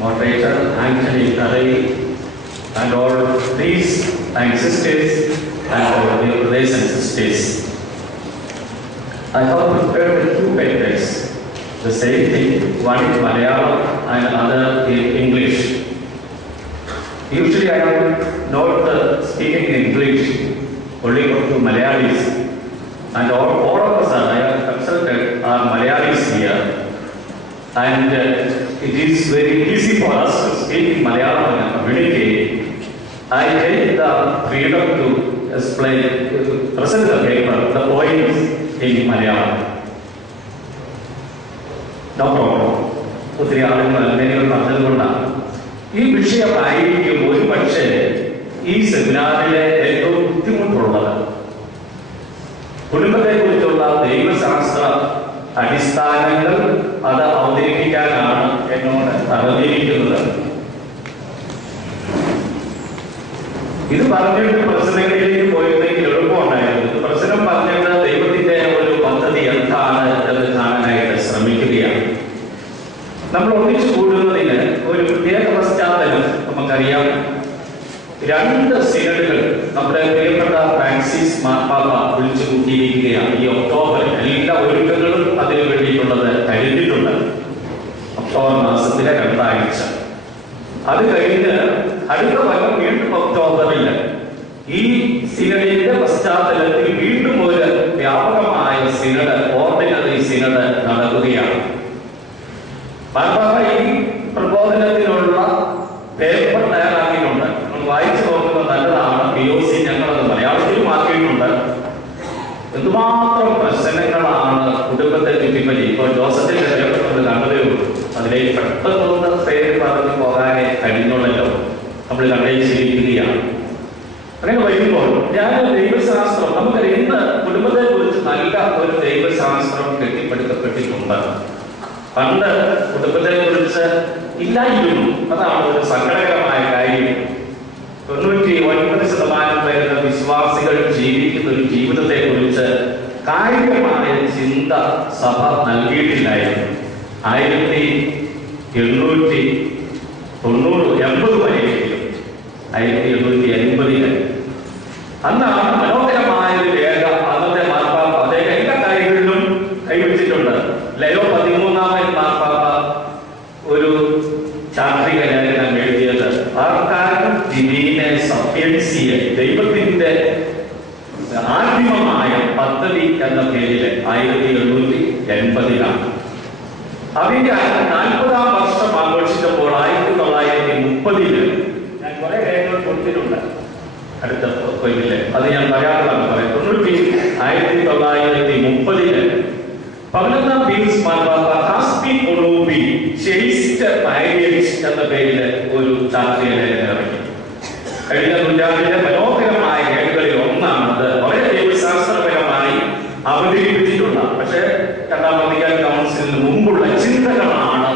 moderator Anthony Curry, and all priests and sisters, and all the brothers and sisters. I have prepared two papers, the same thing, one in Malayalam and another in English. Usually I am not speaking in English, only to Malayalis, and all of us I have consulted are Malayalis here, and it is very easy for us to speak in Malayalam and communicate. I take the freedom to explain, to present the paper, the poems in Malayalam. No problem. ഒത്തിരി ആളുകൾ അങ്ങനെകൾ പറഞ്ഞതുകൊണ്ടാണ് ഈ വിഷയമായിരിക്കും ഒരു പക്ഷേ ഈ സെമിനാറിലെ ഏറ്റവും ബുദ്ധിമുട്ടുള്ളത്. കുടുംബത്തെ കുറിച്ചുള്ള ദൈവശാസ്ത്ര അടിസ്ഥാനങ്ങൾ അത് അവതരിപ്പിക്കാനാണ് എന്നോട് പറഞ്ഞിരിക്കുന്നത്. ഇത് പറഞ്ഞിട്ട് പ്രശ്നങ്ങളിലേക്ക് പോയിരുന്നെങ്കിൽ എളുപ്പമുണ്ടായിരുന്നു. പ്രശ്നം പറഞ്ഞിട്ട് ദൈവത്തിന്റെ ഒരു പദ്ധതി എന്താണ് എന്ന് കാണാനായിട്ട് ശ്രമിക്കുകയാണ്. നമ്മൾ ഒന്നിച്ചു കൂടുന്നതിന് ഒരു പ്രത്യേക പശ്ചാത്തലം നമുക്കറിയാം. 2 സിനഡുകൾ നമ്മുടെ പ്രിയപ്പെട്ട ഫ്രാൻസിസ് മാർപ്പാപ്പ വിളിച്ചു കൂട്ടിയിരിക്കുകയാണ്. ഈ ഒക്ടോബറിൽ എല്ലാ ഒരുക്കങ്ങളും അതിനു വേണ്ടിയിട്ടുള്ളത് കഴിഞ്ഞിട്ടുണ്ട്. ഒക്ടോബർ മാസത്തിലെ 2 ആഴ്ച. അത് കഴിഞ്ഞ് അടുത്ത കൊല്ലം വീണ്ടും ഒക്ടോബറിൽ ഈ സിനഡിന്റെ പശ്ചാത്തലത്തിൽ വീണ്ടും ഒരു വ്യാപകമായ സിനഡ്, ഓർഡിനറി സിനഡ് നടക്കുകയാണ്. മാർപ്പാപ്പ ഈ പ്രബോധനത്തിനുള്ള പേപ്പർ തയ്യാറാക്കിയിട്ടുണ്ട്. നമ്മൾ വായിച്ചു നോക്കുന്നത് നല്ലതാണ്. POC ഞങ്ങളത് മലയാളത്തിലും ആക്കിയിട്ടുണ്ട്. എന്തുമാത്രം പ്രശ്നങ്ങളാണ് കുടുംബത്തെ ചുറ്റിപ്പറ്റി. ഇപ്പോൾ ജോസഫിന്റെ പേപ്പർ കണ്ടതേ ഉള്ളൂ. അതിലേക്ക് പെട്ടെന്ന് പേര് പറഞ്ഞു പോകാനേ കഴിഞ്ഞുള്ളല്ലോ. നമ്മൾ കണ്ടേച്ചിരിക്കുകയാണ്. അങ്ങനെ വരുമ്പോൾ ഞാൻ ദൈവശാസ്ത്രം, നമുക്കറിയാം ഇന്ന് കുടുംബത്തെ കുറിച്ച് നല്ല ഒരു ദൈവശാസ്ത്രം കെട്ടിപ്പടുക്കപ്പെട്ടിട്ടുണ്ട്. പണ്ട് കുടുംബത്തെ കുറിച്ച് ഇല്ലായിരുന്നു. അതാണ് ഒരു സങ്കടകരമായ കാര്യം. 99% വരുന്ന വിശ്വാസികൾ ജീവിക്കുന്ന ഒരു ജീവിതത്തെ കുറിച്ച് കാര്യമായ ചിന്ത സഭ നൽകിയിട്ടില്ലായിരുന്നു. 1880 വരെയെങ്കിലും 1880 അന്നാണ് മനോഹരമായ ഒരു രേഖ അന്നത്തെ മാർപ്പാപ്പ അദ്ദേഹം എല്ലാ കാര്യങ്ങളിലും കൈവച്ചിട്ടുണ്ട്. ലയോ 13 മാർപ്പാപ്പ ഒരു ചാക്രിക ലേഖനം എഴുതിയത് ആർക്കാരും ഡിവൈനെ സഫിയൻസിയെ, ദൈവത്തിന്റെ ആത്മീയമായ പദ്ധതി എന്ന പേരിൽ 1880 അതിന്റെ 40ാം വർഷം ആഘോഷിച്ചപ്പോൾ 1930 ഞാൻ കുറെ രേഖകൾ കൊടുത്തിട്ടുണ്ട്. അടുത്ത കൊല്ലില് അത് ഞാൻ പറയാറുള്ളതാണ് പറയാം. 1930 11ാം പീയൂസ് മാർപ്പാപ്പ ഹാസ്പി ഒളൂബി ചേസ്റ്റ് മാരേജ് എന്ന പേരിൽ ഒരു ചാക്രിക ലേഖനം ഇറങ്ങി. കഴിഞ്ഞ നൂറ്റാണ്ടിലെ മനോഹരമായ രേഖകളിൽ ഒന്നാണത്. വളരെ ദൈവശാസ്ത്രപരമായി അവതരിപ്പിച്ചിട്ടുള്ള, പക്ഷേ 2ാം വത്തിക്കാൻ കൗൺസിലിന് മുമ്പുള്ള ചിന്തകളാണ്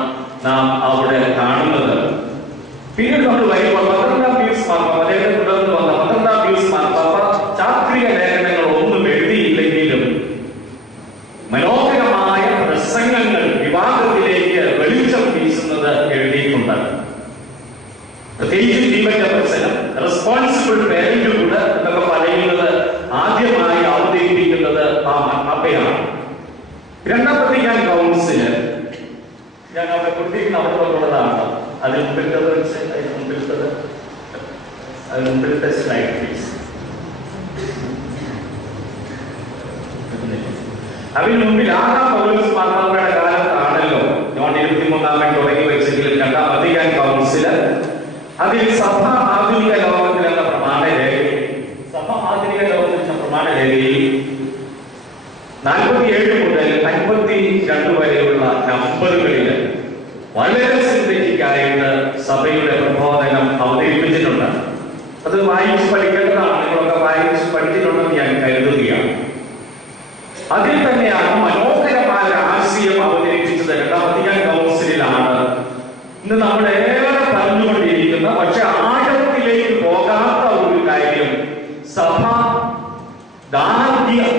നാം അവിടെ കാണുന്നത്. പിന്നീട് നമ്മൾ വരുമ്പോൾ 12ാം പീയൂസ് മാർപ്പാപ്പ, അദ്ദേഹത്തെ തുടർന്ന് വന്ന 12ാം പീയൂസ് മാർപ്പാപ്പ ചാക്രിക ലേഖനങ്ങൾ ഒന്നും എഴുതിയില്ലെങ്കിലും മനോഹരമായ പ്രസംഗങ്ങൾ വിവാഹത്തിലേക്ക് വെളിച്ചം വീശുന്നത് എഴുതിയിട്ടുണ്ട്. പ്രത്യേകിച്ച് ജീവന്റെ പ്രശ്നം, റെസ്പോൺസിബിൾ പേരന്റുഹുഡ് എന്നൊക്കെ പറയുന്നത് ആദ്യമായി അവതരിപ്പിക്കുന്നത് ആ മാർപ്പാപ്പയാണ്. 2ാം വത്തിക്കാൻ കൗൺസില് ഞാൻ അവിടെ കൊടുത്തിരിക്കുന്ന അവിടെയുള്ളതാണ്. അതിന് മുമ്പിലത്തെ സ്ലൈഡ് പ്ലീസ്. അതിന് മുമ്പിൽ 6ാം പൗലോസ് മാർപ്പാപ്പയുടെ കാലത്താണല്ലോ ജോൺ 23 തുടങ്ങി വെച്ചെങ്കിലും 2ാം വത്തിക്കാൻ കൗൺസില് അതിൽ സഭ ആധുനിക ലോകത്തിൽ എന്ന പ്രമാണരേഖയിൽ 47 മുതൽ 52 വരെയുള്ള നമ്പറുകളിൽ വളരെ സിന്തറ്റിക്കായിട്ട് സഭയുടെ പ്രബോധനം അവതരിപ്പിച്ചിട്ടുണ്ട്. അത് വായിച്ച് പഠിക്കേണ്ടതാണ്. നിങ്ങളൊക്കെ വായിച്ച് പഠിച്ചിട്ടുണ്ടെന്ന് ഞാൻ കരുതുകയാണ്. അതിൽ തന്നെയാണ് മനോഹരമായ ആശയം അവതരിപ്പിച്ചത് 2ാം വത്തിക്കാൻ കൗൺസിലാണ്. ഇന്ന് നമ്മളേറെ പറഞ്ഞുകൊണ്ടിരിക്കുന്ന, പക്ഷെ ആഴത്തിലേക്ക് പോകാത്ത ഒരു കാര്യം, സഭ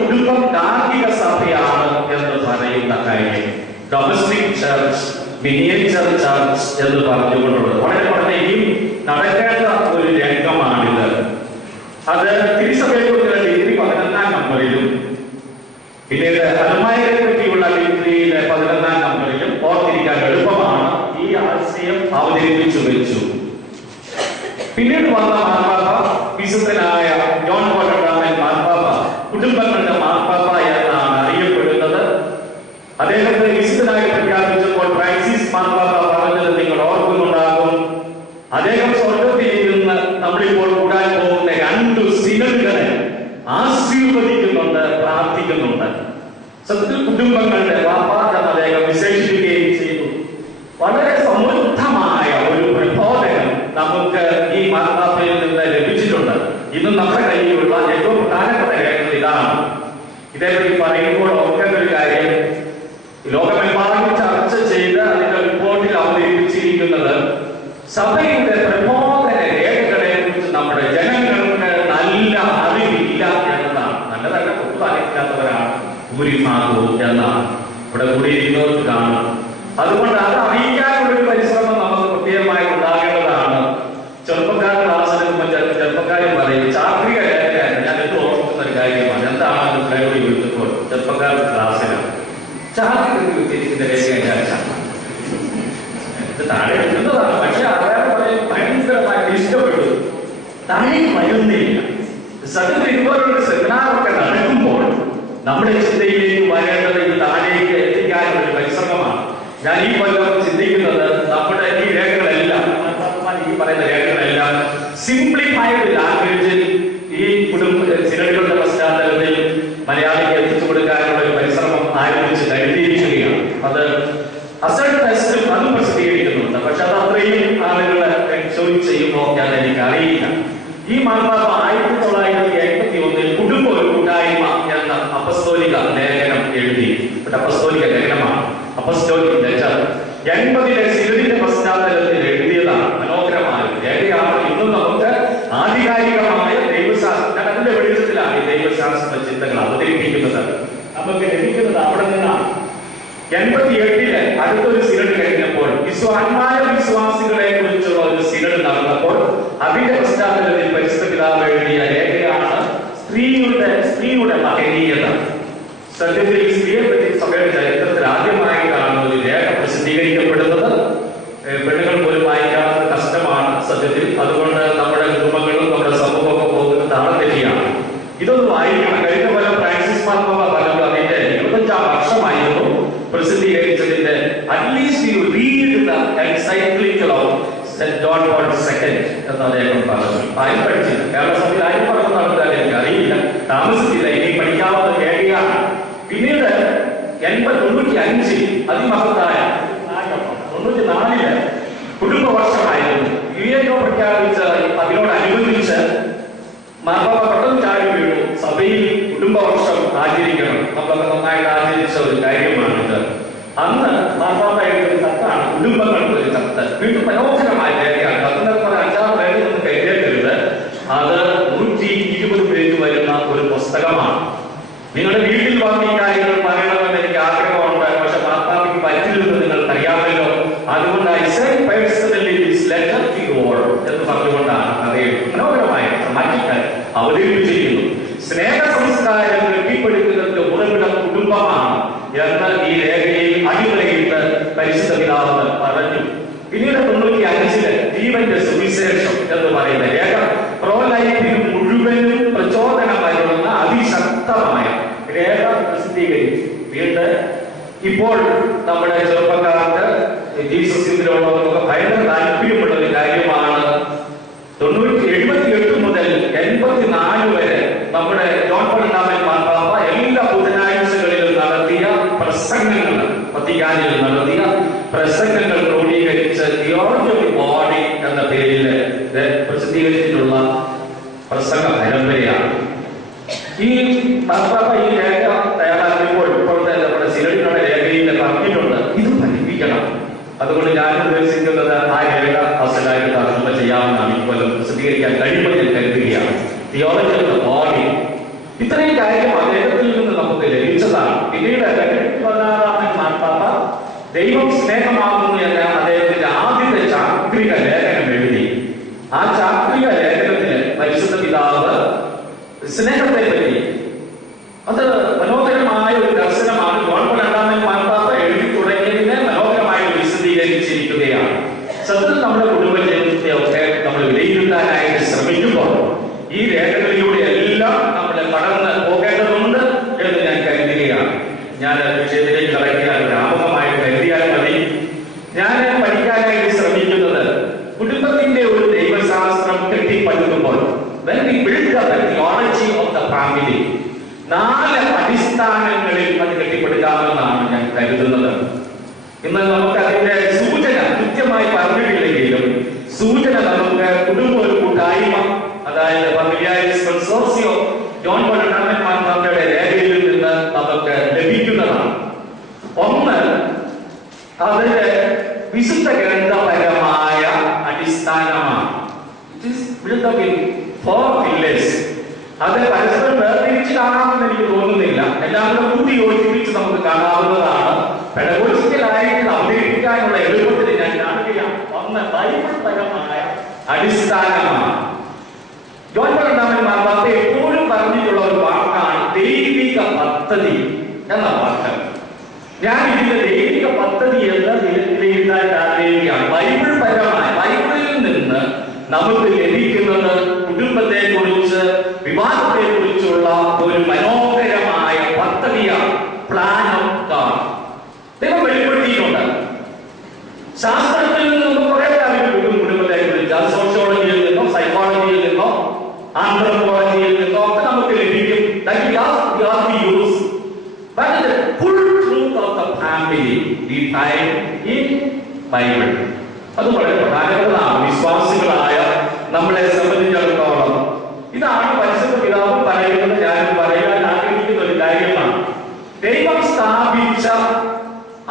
കുടുംബം ഗാർഹിക സഭയാണ് എന്ന് പറയുന്ന കാര്യം. ഡൊമസ്റ്റിക് ചർച്ച് മിനിയേച്ചർ ചർച്ച് എന്ന് പറഞ്ഞുകൊണ്ടുള്ളത്. വളരെ ഇനിയും നടക്കേണ്ട ഒരു രംഗമാണിത്. അത് തിരുസഭയെക്കുറിച്ചുള്ള ഡിഗ്രി 11-ാം നമ്പറിലും പിന്നീട് അൽമായരെ പറ്റിയുള്ള ഡിഗ്രിയിലെ 11-ാം നമ്പറിലും ഓർത്തിരിക്കാൻ എളുപ്പമാണ്. ഈ ആശയം അവതരിപ്പിച്ചു വെച്ചു. പിന്നീട് വന്ന മാർപ്പാപ്പ വിശുദ്ധനായ ജോൺ പോൾ രണ്ടാമൻ മാർപ്പാപ്പ കുടുംബങ്ങളുടെ മാർപ്പാപ്പ എന്നാണ് അറിയപ്പെടുന്നത്. അദ്ദേഹത്തെ വിശുദ്ധനായി പ്രഖ്യാപിച്ചപ്പോൾ ഫ്രാൻസിസ് മാർപ്പാപ്പ പറഞ്ഞത് നിങ്ങൾ ഓർക്കുന്നുണ്ടാകും. അദ്ദേഹം സ്വർഗത്തിൽ ഇരുന്ന് നമ്മളിപ്പോൾ കൂടാൻ പോകുന്ന 2 സിനഡുകളെ ആശീർവദിക്കുന്നുണ്ട്, പ്രാർത്ഥിക്കുന്നുണ്ട്. സത്യ കുടുംബങ്ങളുടെ പാപ്പ എന്ന് അദ്ദേഹം വിശേഷിപ്പിക്കുകയും ചെയ്തു. വളരെ സമൃദ്ധമായ ഒരു പ്രബോധനം നമുക്ക് ഈ മാർപ്പാപ്പയിൽ നിന്ന് ലഭിച്ചിട്ടുണ്ട്. ഇന്ന് നമ്മുടെ കയ്യിലുള്ള ഏറ്റവും പ്രധാനപ്പെട്ട രേഖകൾ ഇതാണ്. ഇതേപറ്റി പറയുമ്പോൾ ഓർക്കേണ്ട ഒരു കാര്യം, ലോകമെമ്പാടും ചർച്ച ചെയ്ത് അതിന്റെ റിപ്പോർട്ടിൽ അവതരിപ്പിച്ചിരിക്കുന്നത് സഭയുടെ പ്രബോധന രേഖകളെ കുറിച്ച് നമ്മുടെ ജനങ്ങൾക്ക് നല്ല അറിവില്ല എന്നതാണ്. നല്ലതല്ല, ഒട്ടും അറിയില്ലാത്തവരാണ് ഭൂരിഭാഗവും എന്നാണ് ഇവിടെ കൂടിയിരിക്കുന്നവർക്ക് കാണും. അതുകൊണ്ട് അത് അറിയിക്കാനുള്ളൊരു പരിശ്രമം നമുക്ക് പ്രത്യേകമായി ഉണ്ടാകേണ്ടതാണ്. ചെറുപ്പക്കാർ ക്ലാസ്സിന് ചെറുപ്പക്കാരും പറയും ചാക്രിക രേഖയാണ്. ഞാൻ ഇത് ഓർക്കുന്ന ഒരു കാര്യമാണ്. എന്താണ് പ്രയോഗി വിളിച്ചപ്പോൾ ചെറുപ്പക്കാർ ക്ലാസ്സിലാണ് ചാക്രിക ഉദ്ദേശിക്കുന്ന രേഖ താഴെ വരുന്നതാണ്. പക്ഷെ അതായത് പറയും ഭയങ്കരമായിട്ട് ഇഷ്ടപ്പെട്ടു, താഴെ വരുന്നില്ല. സത്യത്തിൽ ഇതുപോലുള്ള സെമിനാറൊക്കെ നടക്കുമ്പോൾ നമ്മുടെ ചിന്തയിലേക്ക് വരേണ്ടത് ഇത് താഴേക്ക് എത്തിക്കാനുള്ള ഒരു പരിശ്രമമാണ്. ഞാൻ ഈ കൊല്ലം ചിന്തിക്കുന്നത് നമ്മുടെ ഈ രേഖകളെല്ലാം, ഈ പറയുന്ന രേഖകളെല്ലാം സിംപ്ലിഫൈഡ് ലാംഗ്വേജിൽ ഈ സിനഡുകളുടെ പശ്ചാത്തലത്തിൽ മലയാളിക്ക് എത്തിച്ചു കൊടുക്കാനുള്ള ഒരു പരിശ്രമം ആരംഭിച്ച് കഴിഞ്ഞിരിക്കുകയാണ്. അത് അസൽ ടെസ്റ്റും അതും പ്രസിദ്ധീകരിക്കുന്നുണ്ട്. പക്ഷെ അത് അത്രയും ആളുകളെ എൻജോയ് ചെയ്യുമോ എന്ന് എനിക്ക് അറിയില്ല. ഈ മാർപ്പാപ്പ 1981 കുടുംബ ഒരു കൂട്ടായ്മ എന്ന അപ്പസ്തോലിക ലേഖനം എഴുതി. അപ്പസ്തോലിക ലേഖനമാണ്, അപ്പസ്തോലിക് ലെറ്റർ. 80-ലെ സിനഡിന്റെ പശ്ചാത്തലത്തിൽ എഴുതിയതാണ്. മനോഹരമായ രേഖയാണ്. ഇന്നും നമുക്ക് ആധികാരികമായ ദൈവശാസ്ത്ര, അതിന്റെ വെളിച്ചത്തിലാണ് ഈ ദൈവശാസ്ത്ര ചിന്തകൾ അവതരിപ്പിക്കുന്നത്. നമുക്ക് ലഭിക്കുന്നത് അവിടെ നിന്നാണ്. 88-ലെ അടുത്തൊരു സിനഡ് കഴിഞ്ഞപ്പോൾ ആത്മായ വിശ്വാസികളെ കുറിച്ചുള്ള ഒരു സിനഡ് നടന്നപ്പോൾ അതിന്റെ പശ്ചാത്തലത്തിൽ പരിശുദ്ധ പിതാവ് എഴുതിയ രേഖയാണ് സ്ത്രീയുടെ മഹനീയത. സത്യത്തിൽ ഈ സ്ത്രീയെ പറ്റി സഭയുടെ ചരിത്രത്തിൽ ആദ്യമായിട്ടാണ് ഒരു രേഖ പ്രസിദ്ധീകരിക്കപ്പെടുന്നത്. പെണ്ണുകൾ പോലും വായിക്കാത്ത കഷ്ടമാണ് സത്യത്തിൽ. അതുകൊണ്ട് നമ്മുടെ കുടുംബങ്ങളും നമ്മുടെ സമൂഹമൊക്കെ പോകുന്നത് താളം തെറ്റിയാണ്. ഇതൊന്ന് വായിക്കണം. കഴിഞ്ഞ കൊല്ലം ഫ്രാൻസിസ് മാർപ്പാപ്പ പറഞ്ഞു അതിന്റെ 25-ാം വർഷമായിരുന്നു പ്രസിദ്ധീകരിച്ചതിന്റെ. At least you read the encyclical of Saint John Paul II എന്ന് അദ്ദേഹം പറഞ്ഞു. ആരും പഠിച്ചില്ല. കേരള സഭയിൽ ആരും പറഞ്ഞു നടത്താൻ എനിക്ക് അറിയില്ല, താമസിച്ചില്ല. ഇനി പഠിക്കാവുന്ന രേഖയാണ്. പിന്നീട് 95 അതിമഹത്തായ 94-ല് കുടുംബ വർഷമായിരുന്നു. യുഎൻഒ പ്രഖ്യാപിച്ച അതിനോടനുബന്ധിച്ച് മാർപ്പാപ്പ പെട്ടെന്ന് ചാടി വീണു. സഭയിൽ കുടുംബവർഷം ആചരിക്കണം. നമ്മളൊക്കെ നന്നായിട്ട് ആചരിച്ച ഒരു കാര്യമാണിത്. അന്ന് മാർപ്പാപ്പ എഴുതിയ കത്താണ് കുടുംബങ്ങൾക്ക് ഒരു കത്ത്. വീണ്ടും മനോഹരമായ രേഖയാണ്. കത്തിനെ പോലെ 5-ാം പേജൊന്നും കരുതരുത്. അത് 120 പേജ് വരുന്ന ഒരു പുസ്തകമാണ്. നിങ്ങളുടെ വീട്ടിൽ വന്ന് ഈ കാര്യങ്ങൾ പറയണമെന്ന് എനിക്ക് ആഗ്രഹമുണ്ട്. പക്ഷെ മാർപ്പാപ്പയ്ക്ക് പറ്റില്ലെന്ന് നിങ്ങൾക്ക് അറിയാമല്ലോ. അതുകൊണ്ട് എന്ന് പറഞ്ഞുകൊണ്ടാണ് കഥയിൽ മനോഹരമായ മാറ്റിക്കാർ അവതരിപ്പിച്ചിരിക്കുന്നു. സ്നേഹ സംസ്കാരം കെട്ടിപ്പടുക്കുന്നതിന്റെ ഉറവിടം കുടുംബമാണ് എന്ന് ഈ രേഖയിൽ അടിവരയിട്ട് പരിശുദ്ധ പിതാവ് പറഞ്ഞു. പിന്നീട് 95-ല് ജീവന്റെ സുവിശേഷം എന്ന് പറയുന്ന രേഖ പ്രോ ലൈഫിന് മുഴുവനും പ്രചോദനമായിരുന്ന അതിശക്തമായ രേഖ പ്രസിദ്ധീകരിച്ചു. വീണ്ടും ഇപ്പോൾ നമ്മുടെ ചെറുപ്പക്കാർക്ക് ജീസസ് ഇതിലുള്ളവർക്കൊക്കെ ഭയങ്കര താല്പര്യമുള്ള ഒരു കാര്യമാണ്. 78 മുതൽ 84 വരെ നമ്മുടെ ജോൺ പോൾ രണ്ടാമൻ മാർപ്പാപ്പ എല്ലാ ബുധനാഴ്ചകളിലും നടത്തിയ പ്രസംഗങ്ങൾ, വത്തിക്കാനിൽ നടത്തിയ പ്രസംഗങ്ങൾ ക്രോഡീകരിച്ച് തിയോളജി ബോഡി എന്ന പേരിൽ പ്രസിദ്ധീകരിച്ചിട്ടുള്ള പ്രസംഗ പരമ്പരയാണ്. ഈ മാർപ്പാപ്പ ഈ രേഖ തയ്യാറാക്കിയപ്പോൾ ഇപ്പോഴത്തെ നമ്മുടെ സിനഡിനുള്ള രേഖയിൽ പറഞ്ഞിട്ടുണ്ട് ഇത് പഠിപ്പിക്കണം. അതുകൊണ്ട് ഞാൻ ഉദ്ദേശിക്കുന്നത് ആ രേഖ അസലായിട്ട് തർജ്ജമ ചെയ്യാമെന്നാണ്. ഇപ്പോഴും പ്രസിദ്ധീകരിക്കാൻ കഴിയുമ്പോൾ ഞാൻ കരുതുകയാണ്. തിയോളജി ഓഫ് ദ ബോഡി, ഇത്രയും കാര്യം അദ്ദേഹത്തിൽ നിന്ന് നമുക്ക് ലഭിച്ചതാണ്. പിന്നീട് 16-ാമൻ മാർപ്പാപ്പ ദൈവം സ്നേഹമാകുന്നു എന്ന അദ്ദേഹത്തിന്റെ ആദ്യത്തെ ചാക്രിക ലേഖനം എഴുതി. ആ ചാക്രിക ലേഖനത്തിന് പരിശുദ്ധ പിതാവ് സ്നേഹത്തെ പറ്റി അത് മനോഹരമായ ഒരു ദർശനമാണ്. ജോൺ പോൾ രണ്ടാമൻ മാർപ്പാപ്പ എഴുതി തുടങ്ങിയതിനെ മനോഹരമായി വിശദീകരിച്ചിരിക്കുകയാണ്. സത്യത്തിൽ നമ്മുടെ കുടുംബ ജീവിതത്തെ ഒക്കെ നമ്മൾ വിലയിരുത്താനായിട്ട് ശ്രമിക്കുമ്പോൾ ഈ രേഖകളിലൂടെ എല്ലാം നമ്മൾ കടന്ന് പോകേണ്ടതുണ്ട് എന്ന് ഞാൻ കരുതുകയാണ്. ഞാൻ വിഷയത്തിലേക്ക് കടക്കാൻ വ്യാപകമായി കരുതിയാൽ മതി. ഞാൻ പഠിക്കാനായിട്ട് ശ്രമിക്കുന്നത് കുടുംബത്തിന്റെ ഒരു ദൈവശാസ്ത്രം കെട്ടിപ്പടുക്കുമ്പോൾ when we build up the theology of the family, 4 അടിസ്ഥാനങ്ങളിൽ അത് കെട്ടിപ്പടുക്കാമെന്നാണ് ഞാൻ കരുതുന്നത്. ഇന്ന് നമുക്ക് അതിന്റെ സൂചന കൃത്യമായി പറഞ്ഞിട്ടില്ലെങ്കിലും സൂചന നമുക്ക് കുടുംബ ഒരു കൂട്ടായ്മ, അതായത് ഫാമിലിയാരിസ് കൺസോർഷ്യം ജോൺ പോൾ രണ്ടാമൻ മാർപ്പാപ്പയുടെ രേഖയിൽ നിന്ന് നമുക്ക് ലഭിക്കുന്നതാണ്. ഒന്ന്, അതിന്റെ വിശുദ്ധ ഗ്രന്ഥപരമായ അടിസ്ഥാനമാണ്. അത് പരസ്പരം വേർതിരിച്ച് കാണാമെന്ന് എനിക്ക് തോന്നുന്നില്ല. എല്ലാവരും കൂടി യോജിപ്പിച്ച് നമുക്ക് കാണാവുന്നതാണ്. പെഡഗോജിക്കലായിട്ട് അവതരിപ്പിക്കാനുള്ള എളുപ്പത്തിൽ ഞാൻ കാണുകയാണ്. ഒന്ന്, ബൈബിൾ പരമായ അടിസ്ഥാനമാണ്. ജോൺ പോൾ രണ്ടാമൻ മാർപ്പാപ്പ എപ്പോഴും പറഞ്ഞിട്ടുള്ള ഒരു വാക്കാണ് ദൈവിക പദ്ധതി എന്ന വാക്ക്. ഞാൻ ഇതിന്റെ ദൈവിക പദ്ധതി എന്ന് വിലയിരുത്താൻ ആഗ്രഹിക്കുകയാണ്. ബൈബിൾ പരമായ, ബൈബിളിൽ നിന്ന് നമുക്ക് ലഭിക്കുന്നത് കുടുംബത്തെ കുറിച്ച്, വിവാഹത്തെ കുറിച്ചുള്ള ഒരു മനോഹരമായ പദ്ധതിയാണ്. പ്ലാൻ ഓഫ് ഗോഡ് ദൈവം വെളിപ്പെടുത്തിയിട്ടുണ്ട്. ശാസ്ത്രത്തിൽ നിന്ന് നമുക്ക് കുറെ കാര്യങ്ങൾ കിട്ടും കുടുംബത്തെ കുറിച്ച്. അത് സോഷ്യോളജിയിൽ നിന്നോ സൈക്കോളജിയിൽ നിന്നോ ആന്ത്രോപോളജിയിൽ നിന്നോ ഒക്കെ നമുക്ക് ലഭിക്കും. But the full truth of the family we find in Bible. അത് വളരെ പ്രധാനപ്പെട്ടതാണ് വിശ്വാസികളായ നമ്മളെ സംബന്ധിച്ചിടത്തോളം. ഇതാണ് പരിശുദ്ധ പിതാവ് പറയുന്നത്. ഞാൻ പറയാൻ ആഗ്രഹിക്കുന്ന ഒരു കാര്യമാണ്. ദൈവം സ്ഥാപിച്ച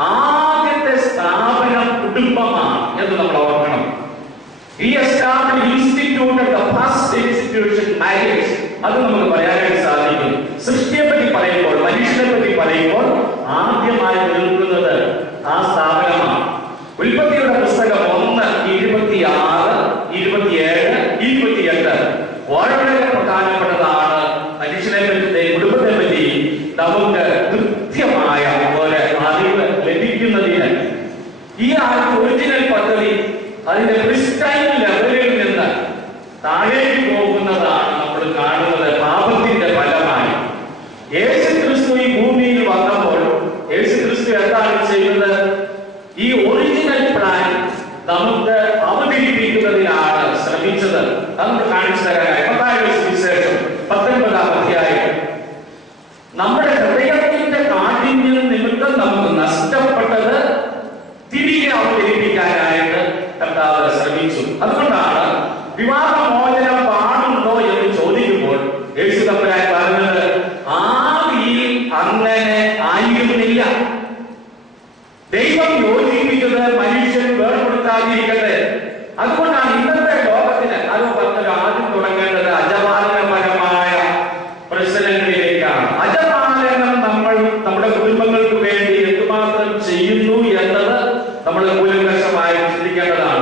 ആദ്യത്തെ സ്ഥാപനം കുടുംബമാണ് എന്ന് നമ്മൾ ഓർക്കണം. He established instituted the first institution marriage. അത് നമുക്ക് പറയാനായിട്ട് സാധിക്കും. സൃഷ്ടിയെ പറ്റി പറയുമ്പോൾ, മനുഷ്യനെ പറ്റി പറയുമ്പോൾ ആദ്യമായി നിൽക്കുന്നത് ആ സ്ഥാപനമാണ്. ഉൽപ്പത്തിയുടെ പുസ്തകം 1:26, 27, 28 വളരെ പ്രധാനപ്പെട്ടതാണ്. മനുഷ്യനെ പറ്റി, കുടുംബത്തെ പറ്റി നമുക്ക് കൃത്യമായ ഒരു അറിവ് ലഭിക്കുന്നതിന് ഈ ഒറിജിനൽ പദ്ധതി അതിന്റെ ക്രിസ്റ്റൈൻ ലെവലിൽ നിന്ന് താഴേക്ക് പോകുന്നതാണ് നമ്മൾ കാണുന്നത്. പാപത്തിന്റെ ഫലമായി യേശുക്രിസ്തു ഈ ഭൂമിയിൽ വന്നപ്പോൾ യേശുക്രിസ്തു എന്താണ് ചെയ്യുന്നത്? ഈ ഒറിജിനൽ പ്ലാൻ നമുക്ക് അവതരിപ്പിക്കുന്നതിനാണ് ശ്രമിച്ചത്. നമുക്ക് കാണിച്ചു തരാനായി മത്തായിയുടെ സുവിശേഷം 19-ാം അധ്യായം. നമ്മുടെ ഹൃദയത്തിന്റെ കാഠിന്യം നിമിത്തം നമുക്ക് നഷ്ടപ്പെട്ടത് തിരികെ അവതരിപ്പിക്കാനായിട്ട് കർത്താവ് ശ്രമിച്ചു. അതുകൊണ്ടാണ് വിവാഹമോചനം പാടുണ്ടോ എന്ന് ചോദിക്കുമ്പോൾ യേശു തമ്പുരാൻ പറഞ്ഞത് ആദിയിൽ അങ്ങനെ ആയിരുന്നില്ല. ദൈവം യോജിപ്പിച്ചത് മനുഷ്യൻ വേർപെടുത്താതിരിക്കട്ടെ. അതുകൊണ്ടാണ് ഇന്നത്തെ ലോകത്തിന് അത് പറഞ്ഞത് ആദ്യം തുടങ്ങേണ്ടത് അജപാലനപരമായ പ്രശ്നങ്ങളിലേക്കാണ്. അജപാലനം നമ്മൾ നമ്മുടെ കുടുംബങ്ങൾക്ക് വേണ്ടി എന്തുമാത്രം ചെയ്യുന്നു എന്നത് നമ്മൾ കൂലങ്കഷമായി ചിന്തിക്കേണ്ടതാണ്.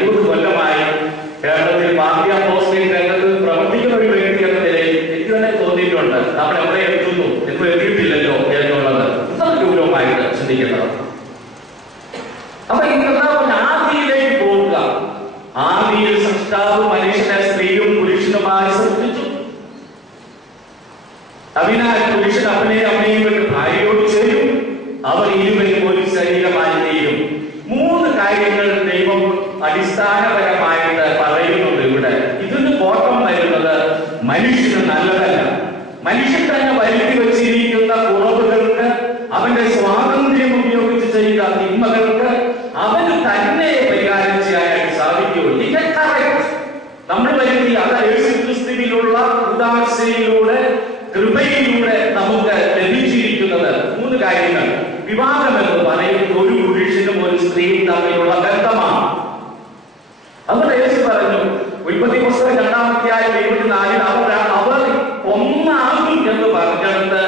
20 കൊല്ലമായി കേരളത്തിൽ പാർട്ടി പോസ്റ്റിംഗ് രംഗത്ത് പ്രവർത്തിക്കുന്ന ഒരു വ്യക്തി എന്ന നിലയിൽ എനിക്ക് തന്നെ തോന്നിയിട്ടുണ്ട് നമ്മൾ എവിടെ എത്തുന്നു, എപ്പോൾ എത്തിയിട്ടില്ലല്ലോ എന്നുള്ളത് ഗൗരവമായിട്ട് ചിന്തിക്കേണ്ടത്. അപ്പൊ ഇന്നത്തെ ആദിയിലേക്ക് പോവുക. ആദിയിൽ സൃഷ്ടാവ് മനുഷ്യനെ സ്ത്രീയും പുരുഷനുമായി സൃഷ്ടിച്ചു. അതിനാൽ പുരുഷൻ അമ്മയും വിട്ട് ഭാര്യയോട് ചെയ്യും, അവർ ഇരുവരും ഒരു ശരീരമായി തീരും. 3 കാര്യങ്ങൾ ദൈവം അടിസ്ഥാനപരമായിട്ട് പറയുന്നുണ്ട് ഇവിടെ. ഇതിന് കോട്ടം വരുന്നത് മനുഷ്യന് നല്ലതല്ല. മനുഷ്യൻ തന്നെ വരുത്തി വെച്ചിരിക്കുന്ന കുറവുകൾക്ക്, അവന്റെ സ്വാതന്ത്ര്യം ഉപയോഗിച്ച് ചെയ്ത തിന്മകൾക്ക് അവന് തന്നെ പരിഹാരം ചെയ്യാനായിട്ട് സാധിക്കുകയുള്ളൂ. നമ്മൾ വരുത്തി അത് യേശുക്രിസ്തുവിലുള്ള ഉദാശയിലൂടെ, കൃപയിലൂടെ നമുക്ക് ലഭിച്ചിരിക്കുന്നത് 3 കാര്യങ്ങൾ. വിവാഹം എന്ന് പറയുന്നത് ഒരു പുരുഷനും ഒരു സ്ത്രീയും തമ്മിലുള്ള ബന്ധമാണ്. അതുകൊണ്ട് യേശു പറഞ്ഞു ഉൽപ്പത്തി പുസ്തകം 2-ാം അധ്യായം 24 അവർ ഒന്നാകും എന്ന് പറഞ്ഞിടത്ത്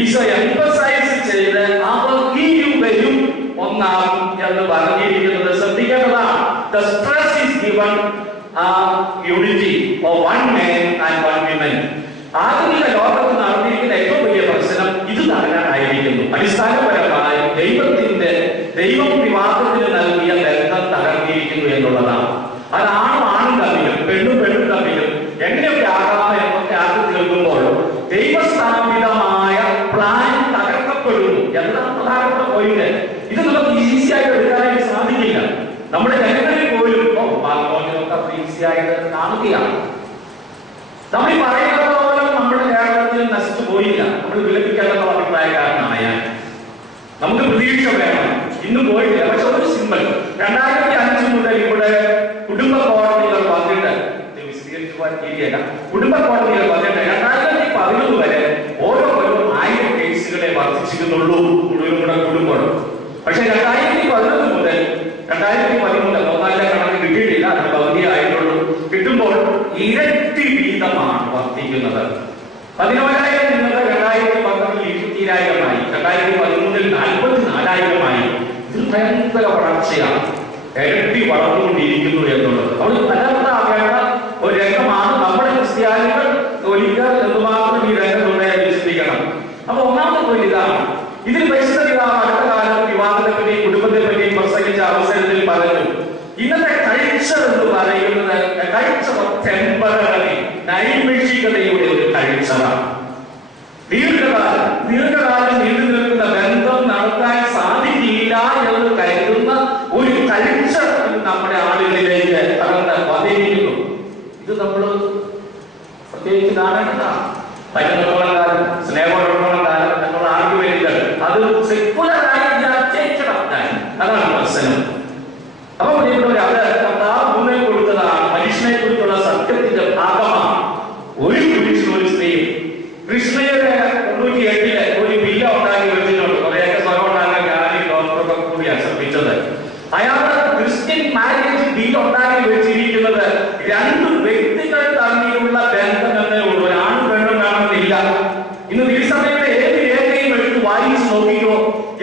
ഈശോ എംഫസൈസ് ചെയ്ത് അവർ ഈ everyone unity of one man and one woman. ആധുനിക ലോകത്ത് നടന്നിരിക്കുന്ന ഏറ്റവും വലിയ പ്രശ്നം ഇത് തകരാനായിരിക്കുന്നു. അടിസ്ഥാനപരമായി ദൈവം വിവാഹത്തിന് നൽകിയ ബന്ധം തകർന്നിരിക്കുന്നു എന്നുള്ളതാണ്. അത് ആണും തമ്മിലും പെണ്ണും തമ്മിലും എങ്ങനെയൊക്കെ ആകാം എന്നൊക്കെ ആദ്യം കേൾക്കുമ്പോൾ ദൈവസ്ഥാപിതമായ പ്ലാൻ തകർക്കപ്പെടുന്നു എന്നതാണ് പ്രധാനപ്പെട്ട പോയിന്റ്. ഇത് നമുക്ക് ഈസിയായിട്ട് എടുക്കാനായിട്ട് സാധിക്കില്ല. നമ്മുടെ ജനങ്ങളിൽ പോലും ഈസിയായിട്ട് കാണുകയാണ്. നമ്മൾ ഈ പറയുന്നത് പോലെ നമ്മുടെ കേരളത്തിൽ നശിച്ചു പോയില്ല. നമ്മൾ വിലപിക്കേണ്ട അഭിപ്രായക്കാരനാണ് ഞാൻ. നമുക്ക് പ്രതീക്ഷ വേണം. ഇന്നും പോയിട്ടില്ല. പക്ഷെ ഒരു സിമ്പിൾ 2005 മുതൽ ഇവിടെ കുടുംബ കോടതികൾ വന്നിട്ട് കുടുംബ കോടതികൾ വന്നിട്ട് 2011 വരെ ഓരോ 1000 കേസുകളെ വർദ്ധിച്ചിരുന്നുള്ളൂ മുഴുവൻ കുടുംബം. പക്ഷെ 2011 മുതൽ 2013 ഒന്നാമത്തെ കണക്ക് കിട്ടിയിട്ടില്ല. അത് പകുതിയായിട്ടുള്ളൂ. കിട്ടുമ്പോൾ ഇരട്ടി വീതമാണ് വർദ്ധിക്കുന്നത്. 11,000 എന്നത് 2012 20,000 2013 44,000. ഇത് ഭയങ്കര വളർച്ചയാണ്. ഇരട്ടി വളർന്നുകൊണ്ടിരിക്കുന്നു എന്നുള്ളത് അവിടെ പലർത്താകേണ്ട ഒരു രംഗമാണ്. നമ്മുടെ ക്രിസ്ത്യാനികൾ ഒരിക്കൽ എന്തുമാത്രം ഈ രംഗത്തുണ്ടെ വിശ്വസിക്കണം. അപ്പൊ ഒന്നാമത്തെ ഒരു ഇതാണ്. ഇതിൽ പരിശുദ്ധ പിതാവ് അടുത്ത കാലത്ത് വിവാഹത്തെ പറ്റിയും കുടുംബത്തെ പറ്റിയും പ്രസംഗിച്ച അവസരത്തിൽ പറഞ്ഞു, ഇന്നത്തെ കൾച്ചർ എന്ന് പറയുന്നത് കൾച്ചർ ഓഫ് ടെമ്പററി, നൈമിഷികതയുടെ ഒരു കൾച്ചറാണ്. ദീർഘകാലം നീണ്ടു നിൽക്കുന്ന ബന്ധം നടത്താൻ സാധിക്കില്ല എന്ന് കരുതുന്ന ഒരു കൾച്ചർ നമ്മുടെ ആളുകളിലേക്ക് വന്നിരിക്കുന്നു. ഇത് നമ്മൾ പ്രത്യേകിച്ച് കാണേണ്ടതാണ്. പറ്റുന്നിടത്തോളം കാലം സ്നേഹമുള്ളിടത്തോളം കാലം എന്നുള്ള ആർഗ്യുമെന്റുകൾ അത് സെക്കുലറായി അതാണ് പ്രശ്നം. അപ്പൊ അവിടെ കർത്താവ് മുന്നിൽ കൊടുത്തതാണ് മനുഷ്യനെ കുറിച്ചുള്ള സത്യത്തിന്റെ ഭാഗമാണ്. ഒരു പുരുഷനും ഒരു സ്ത്രീയും. കൃഷ്ണയുടെ 98 ഒരു ബില്ല് ഉണ്ടാക്കി വെച്ചിട്ടുണ്ട്. കുറേയൊക്കെ സ്വയം ഉണ്ടാക്കാൻ ഞാനും ഡോക്ടറൊക്കെ കൂടിയാണ് ശ്രമിച്ചത്. അയാളുടെ ക്രിസ്ത്യൻ മാരേജ് ബില്ല് ഉണ്ടാക്കി വെച്ചിരിക്കുന്നത് 2 വ്യക്തികൾ തമ്മിലുള്ള ബന്ധം എന്നേ ഉള്ളൂ. ആണും പെണ്ണും കാണുന്നില്ല. ഇന്ന് തിരുസഭയുടെ ഏത് രേഖയും എടുത്ത് വായിച്ച് നോക്കിയോ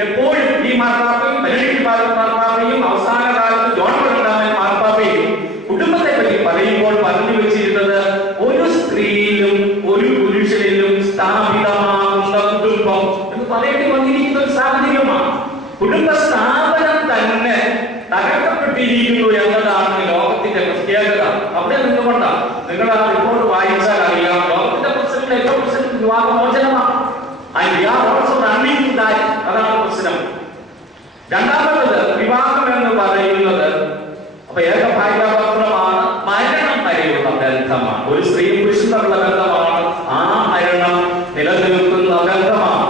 എപ്പോഴും ഈ മാർപ്പാപ്പയും ബെനഡിക്ട് മാർപ്പാപ്പയും അവസാന കാലത്ത് ജോൺ രണ്ടാമൻ മാർപ്പാപ്പയും കുടുംബത്തെ പറ്റി പറയുമ്പോൾ പറഞ്ഞു വെച്ചിരുന്നത് ഒരു സ്ത്രീയിലും ഒരു പുരുഷനിലും സ്ഥാപിതമാകുന്ന കുടുംബം എന്ന് പറയേണ്ടി വന്നിരിക്കുന്ന ഒരു സാഹചര്യമാണ്. കുടുംബ സ്ഥാപനം തന്നെ തകർക്കപ്പെട്ടിരിക്കുന്നു എന്നതാണ് ലോകത്തിന്റെ പ്രത്യേകത. അവിടെ നിന്നുകൊണ്ടാണ് നിങ്ങൾ ആ റിപ്പോർട്ട് വായിച്ചാൽ അറിയാം. ലോകത്തിന്റെ പ്രശ്നത്തിൽ ഏറ്റവും പ്രശ്നം വിവാഹമോചനമാണ്. അതാണ് പ്രശ്നം. രണ്ടാമത്തത് വിവാഹം എന്ന് പറയുന്നത് അപ്പൊ ഏകഭാര്യാഭർത്തൃമാണ്, മരണം വരെയുള്ള ബന്ധമാണ്. ഒരു സ്ത്രീ പുരുഷൻ തമ്മിലുള്ള ബന്ധമാണ്. ആ മരണം നിലനിൽക്കുന്ന ബന്ധമാണ്.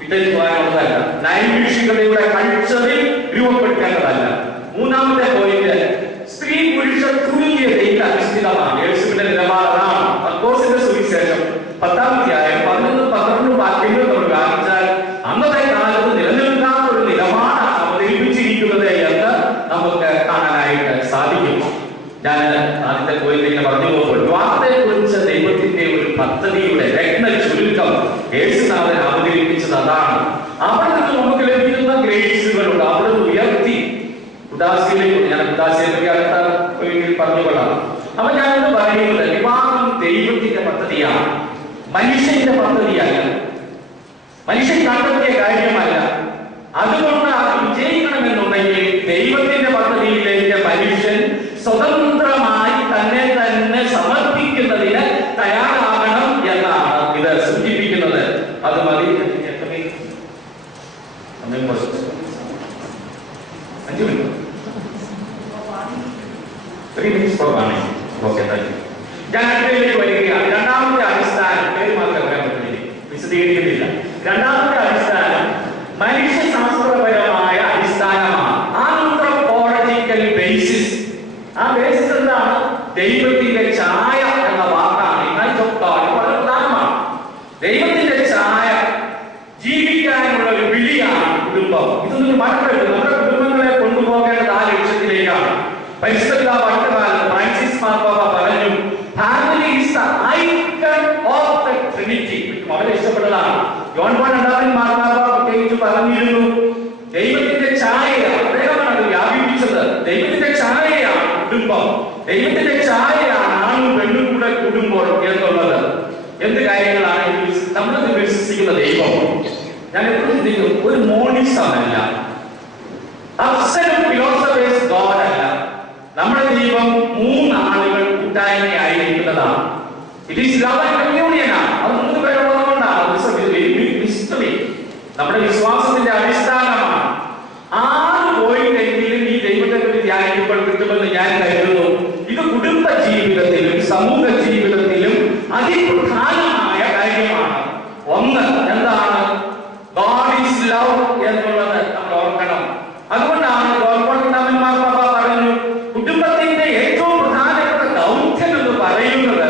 വിട്ടേക്കുവാനുള്ളതല്ല, നൈമിഷികതയുടെ കൾച്ചറിൽ രൂപപ്പെടുത്തേണ്ടതല്ല. മൂന്നാമത്തെ പോയിന്റ് സ്ത്രീ പുരുഷ തുല്യതയിൽ അധിഷ്ഠിതമാണ്. യേശുവിന്റെ നിലപാടാണ്. പത്രോസിന്റെ സുവിശേഷം 10-ാം അധ്യായം 11-12 വാക്യങ്ങൾ നമ്മൾ വായിച്ചാൽ അന്നത്തെ കാലത്ത് നിലനിൽക്കാത്ത ഒരു നിലപാട് അവതരിപ്പിച്ചിരിക്കുന്നത് എന്ന് നമുക്ക് കാണാനായിട്ട് സാധിക്കും. ഞാൻ ആദ്യത്തെ പോയിന്റ് പറഞ്ഞു പോകുമ്പോൾ വിവാഹത്തെ കുറിച്ച് ദൈവത്തിന്റെ ഒരു പദ്ധതിയുടെ രത്ന ചുരുക്കം യേശുനാഥൻ അവതരിപ്പിച്ചത് അതാണ്. അവിടെ നിന്ന് നമുക്ക് ലഭിക്കുന്ന ഗ്രേസുകളുണ്ട്. അവിടെ നിന്ന് ഉയർത്തി ഉദാസിയിലേക്ക് ഞാൻ ഉദാസിയെ പറ്റി അടുത്ത പറഞ്ഞുകൊള്ളാം. അപ്പൊ ഞാനിത് പറയുന്നത് വിവാഹം ദൈവത്തിന്റെ പദ്ധതിയാണ്, മനുഷ്യന്റെ പദ്ധതിയല്ല, മനുഷ്യൻ കണ്ടെത്തിയ കാര്യമല്ല. അതുകൊണ്ട് അത് വിജയിക്കണമെന്നുണ്ടെങ്കിൽ ദൈവത്തിന്റെ പദ്ധതിയിലേക്ക് മനുഷ്യൻ സ്വതന്ത്രമായി തന്നെ സമർപ്പിക്കുന്നതിന് തയ്യാറാകണം എന്നാണ് ഇത് സൂചിപ്പിക്കുന്നത്. അത് മതി. 5 minute 3 minutes for warning. Okay, thank you. ഞാൻ അടുത്തതിലേക്ക് വരികയാണ്. രണ്ടാമത്തെ അടിസ്ഥാനം പേര് മാത്രമേ പറയാൻ പറ്റുന്നില്ല, വിശദീകരിക്കുന്നില്ല. രണ്ടാമത്തെ അടിസ്ഥാനം മനുഷ്യശാസ്ത്രപരമായ അടിസ്ഥാനമാണ്. Anthropological basis. ആ ബേസിസ് എന്താണ്? ദൈവത്തിന്റെ ഛായ എന്ന വാക്കാണ്. ഇമേജ് ഓഫ് ഗോഡ് വളരെ പ്രധാനമാണ്. ദൈവത്തിന്റെ ഛായ ജീവിക്കാനുള്ള ഒരു വിളിയാണ് കുടുംബം. ഇതൊന്നും മറക്കരുത്. നമ്മുടെ കുടുംബങ്ങളെ കൊണ്ടുപോകേണ്ടത് ആ ലക്ഷ്യത്തിലേക്കാണ്. പരിശുദ്ധ വർത്തമാനം ഫ്രാൻസിസ് മാർപ്പാപ്പ പറഞ്ഞു, family is the icon of the Trinity. വളരെ ഇഷ്ടപ്പെട്ടതാണ്. ജോൺ പോൾ രണ്ടാമൻ മാർപ്പാപ്പ പ്രത്യേകിച്ച് പറഞ്ഞിരുന്നു, ദൈവത്തിന്റെ ഛായയാണ്. അദ്ദേഹമാണ് അത് വ്യാപിപ്പിച്ചത്. ദൈവത്തിന്റെ ഛായയാണ് കുടുംബം. ദൈവത്തിന്റെ ഛായയാണ് ആണും പെണ്ണും കൂടെ കൂടുമ്പോൾ എന്നുള്ളത്. എന്ത് കാര്യങ്ങളാണ് നമ്മൾ വിശ്വസിക്കുന്ന ദൈവം? ഞാൻ എപ്പോഴും ചിന്തിക്കും, ഒരു മോണിസമല്ല, അബ്സല്യൂട്ട് ഫിലോസഫേഴ്സ് ഗോഡ് അല്ല. നമ്മുടെ ദൈവം മൂന്നാളുകൾ കൂട്ടായ്മയായിരിക്കുന്നതാണ്. It is love and communion ആണ്. അത് 3 പേരുള്ളതുകൊണ്ടാണ്. നമ്മുടെ വിശ്വാസത്തിന്റെ അടിസ്ഥാനമാണ്. 6 പോയിന്റെങ്കിലും ഈ ദൈവത്തെ പറ്റി ധ്യാനിക്കുമ്പോൾ കിട്ടുമെന്ന് ഞാൻ കരുതുന്നു. ഇത് കുടുംബ ജീവിതത്തിലും സമൂഹ ജീവിതത്തിലും അതിപ്രധാനമായ കാര്യമാണ്. ഒന്ന് എന്താണ്? ഗോഡ് ഈസ് ലവ് എന്നുള്ളത് നമ്മൾ ഓർക്കണം. അതുകൊണ്ടാണ് പറഞ്ഞു, കുടുംബത്തിന്റെ ഏറ്റവും പ്രധാനപ്പെട്ട ദൗത്യം എന്ന് പറയുന്നത്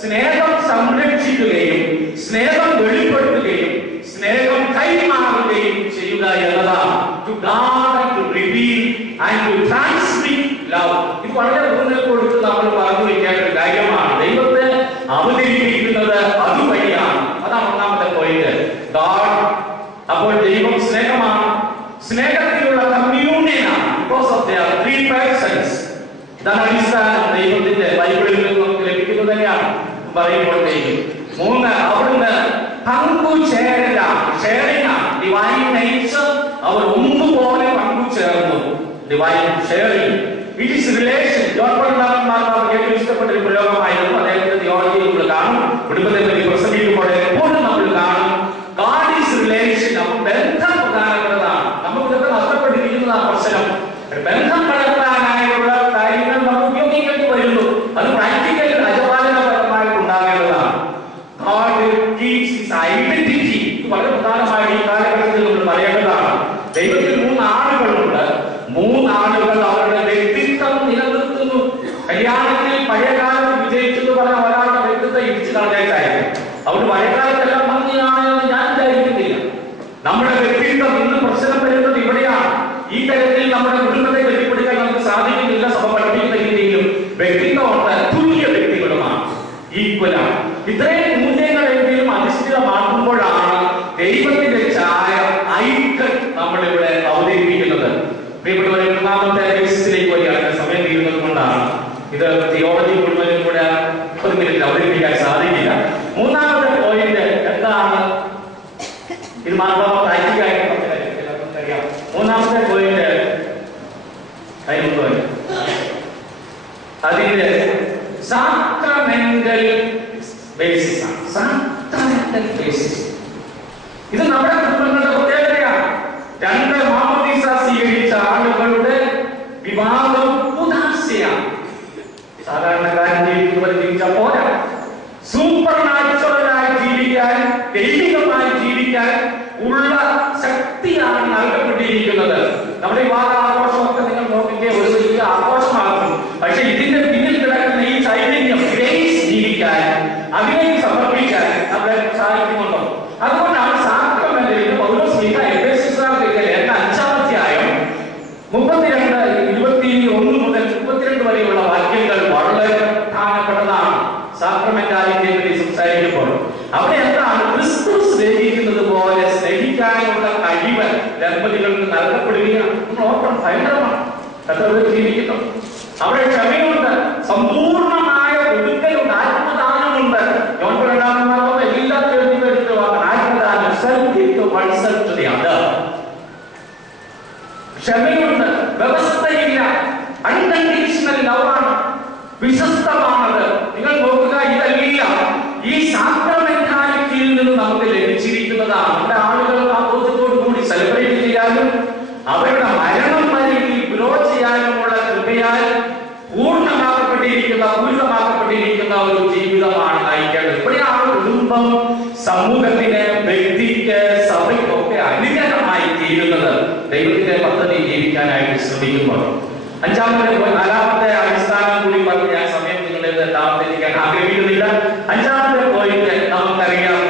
സ്നേഹം സംരക്ഷിക്കുകയും സ്നേഹം വെളിപ്പെടുത്തുകയും സ്നേഹം കൈമാറുകയും ചെയ്യുക എന്നതാണ്. To guard and to reveal and to transmit love. ഇത് വളരെ ഊന്നൽ കൊടുത്ത് നമ്മൾ പറഞ്ഞു വയ്ക്കേണ്ട ഒരു കാര്യമാണ്. ദൈവത്തെ അവതരിപ്പിക്കുന്നത് അതുവഴിയാണ്. അതാണ് ഒന്നാമത്തെ പോയിന്റ്. ഗോഡ്, അപ്പോൾ ദൈവം സ്നേഹമാണ്. സ്നേഹത്തിലുള്ള കമ്മ്യൂണിയനാണ്. Because of their 3 persons. ഇതാണ് അടിസ്ഥാനം. ദൈവത്തിന്റെ ബൈബിളിൽ നിന്ന് നമുക്ക് ലഭിക്കുന്നത് തന്നെയാണ് പറയുമ്പോൾ ദൈവം. 3, അവിടുന്ന് പങ്കുചേരലാണ്, ഷെയറിംഗ് ആണ്. ഡിവൈൻ നേച്ചർ അവർ ഒന്നുപോലെ പങ്കുചേർന്നു. Divine sharing. It is relation. ഏറ്റവും ഇഷ്ടപ്പെട്ട ഒരു പ്രയോഗമായിരുന്നു. അദ്ദേഹത്തിന്റെ തിയോളജിയിൽ നമ്മൾ കാണും. കുടുംബത്തെ പറ്റി പ്രസംഗിക്കുമ്പോൾ എപ്പോഴും നമ്മൾ കാണും ഗോഡ് ഈസ് റിലേഷൻ. അപ്പോൾ ബന്ധം പ്രധാനപ്പെട്ടതാണ്. നമുക്ക് ഇതൊക്കെ നഷ്ടപ്പെട്ടിരിക്കുന്നതാണ് പ്രശ്നം. ബന്ധം കടത്താനായുള്ള കാര്യങ്ങൾ നമ്മൾ ഉപയോഗിക്കേണ്ടി വരുന്നു. അത് practical അജപാലനപരമായിട്ടുണ്ടാകേണ്ടതാണ്. God keeps his identity. വളരെ പ്രധാനമായ ഈ കാലഘട്ടത്തിൽ നമ്മൾ പറയേണ്ടതാണ്. ദൈവത്തിൽ 3 ആളുകളുണ്ട്. 3 ആളുകൾ അവരുടെ വ്യക്തിത്വം നിലനിർത്തുന്നു. കല്യാണത്തിൽ പഴയകാലത്ത് വിജയിച്ചെന്ന് പറഞ്ഞ ഒരാളുടെ വ്യക്തിത്വം ഇടിച്ചു കളഞ്ഞായിരിക്കും. അവിടെ പഴയകാലത്തെല്ലാം ഭംഗിയാണ് എന്ന് ഞാൻ വിചാരിക്കുന്നില്ല. നമ്മുടെ വ്യക്തിത്വം ഇന്ന് പ്രശ്നം വരുന്നത് ഇവിടെയാണ്. ഈ തരത്തിൽ നമ്മുടെ കുടുംബത്തെ കെട്ടിപ്പിടിക്കാൻ നമുക്ക് സാധിക്കുന്നില്ല. സഭ പഠിപ്പിക്കുന്ന രീതിയിലും വ്യക്തിത്വമുണ്ട്. തുല്യ വ്യക്തികളുമാണ്, ഈക്വലാണ്. ഇത്രയും മൂല്യങ്ങളെങ്കിലും അധിഷ്ഠിതമാക്കുമ്പോഴാണ് ദൈവത്തിന്റെ ഛായ ഐക്യം നമ്മളിവിടെ അവതരിപ്പിക്കുന്നത്. പ്രിയപ്പെട്ടവരെ, 3ാമത്തെ ബേസിസിലേക്ക് വരികയാണ്. സമയം തീരുന്നത് കൊണ്ടാണ് ഇത് തിയോളജി മുഴുവനും കൂടെ 30 മിനിറ്റിൽ അവതരിപ്പിക്കാൻ സാധിക്കില്ല. 3ാമത്തെ പോയിന്റ് എന്താണ്? ഇത് മാത്രം പ്രാക്ടിക്കായിട്ട് എല്ലാവർക്കും അറിയാം. 3ാമത്തെ പോയിന്റ് അതിന്റെ സാക്രമെന്റൽ ബേസിസ് ആണ്. Sacramental basis. ഇത് നമ്മുടെ കുടുംബങ്ങളുടെ പ്രത്യേകതയാണ്. 2 മാമോദീസ സ്വീകരിച്ച ആളുകളുടെ വിവാഹം ഉദാസ്യമാണ്. സാധാരണക്കാരൻ ജീവിച്ചാൽ പോരാ. സൂപ്പർ നാച്ചുറലായി ജീവിക്കാൻ, ദൈവികമായി ജീവിക്കാൻ ഉള്ള ശക്തിയാണ് നൽകപ്പെട്ടിരിക്കുന്നത്. നമ്മുടെ വിവാഹ ആഘോഷമൊക്കെ നിങ്ങൾ നോക്കിക്കേ, ഒരു വലിയ ആഘോഷമാകും. പക്ഷെ ഇതിന്റെ പിന്നിൽ കിടക്കുന്ന ഈ ചൈതന്യം, ഗ്രേസ് ജീവിക്കാൻ, അതിനെ സമർപ്പിക്കാൻ നമ്മളെ സഹായിക്കുന്നുണ്ടോ? അതുകൊണ്ടാണ് സാക്രമെന്റിൽ പൗലോസ് എഫേസ്യർക്കാർക്ക് ലേഖനം 5-ാം അധ്യായം 21 മുതൽ 32 വരെയുള്ള വാക്യങ്ങൾ വളരെ പ്രധാനപ്പെട്ടതാണ്. സാക്രമെന്റാലിറ്റിയെ പറ്റി സംസാരിക്കുമ്പോൾ അവിടെ എന്താണ്? ക്രിസ്തു സ്നേഹിക്കുന്നത് പോലെ സ്നേഹിക്കാനുള്ള കഴിവ് ദമ്പതികൾക്ക് നൽകപ്പെടുകയാണ്. നമ്മൾ ഓർക്കണം, ഭയങ്കരമാണ്. ജീവിക്കുന്നു. അവിടെ ക്ഷമയുണ്ട്, സമ്പൂർണമായ ഒടുക്കലുണ്ട്, ആത്മദാനമുണ്ട്. എല്ലാത്തിനും എടുത്ത് ആത്മദാനം, ക്ഷമയുണ്ട്, വ്യവസ്ഥയില്ല, അൺകണ്ടീഷണൽ ലവാണ്, വിശ്വസ്തമാണത്. നിങ്ങൾ നോക്കുക, ഇതെല്ലാം ഈ സാക്രമെന്റാലിറ്റിയിൽ നിന്ന് നമുക്ക് ലഭിച്ചിരിക്കുന്നതാണ്. നമ്മുടെ ആളുകൾ ആ ബോധ്യത്തോടു കൂടി സെലിബ്രേറ്റ് ചെയ്യാനും അവരുടെ മരണം വരെ ഗ്രോ ചെയ്യാനുമുള്ള കൃപയാൽ പൂരിതമാക്കപ്പെട്ടിരിക്കുന്ന ഒരു ജീവിതമാണ് നയിക്കേണ്ടത്. ഇവിടെയാണ് കുടുംബം സമൂഹത്തിന്, വ്യക്തിക്ക്, സഭയ്ക്കൊക്കെ അനുഗ്രഹമായി തീരുന്നത്. ദൈവത്തിന്റെ പദ്ധതി ജീവിക്കാനായിട്ട് ശ്രമിക്കുമ്പോൾ 4ാമത്തെ അടിസ്ഥാനം കൂടി പറഞ്ഞ് ഞാൻ സമയം നിങ്ങളെ താമസിക്കാൻ ആഗ്രഹിക്കുന്നില്ല. 5ാമത്തെ പോയിന്റ് നമുക്കറിയാം,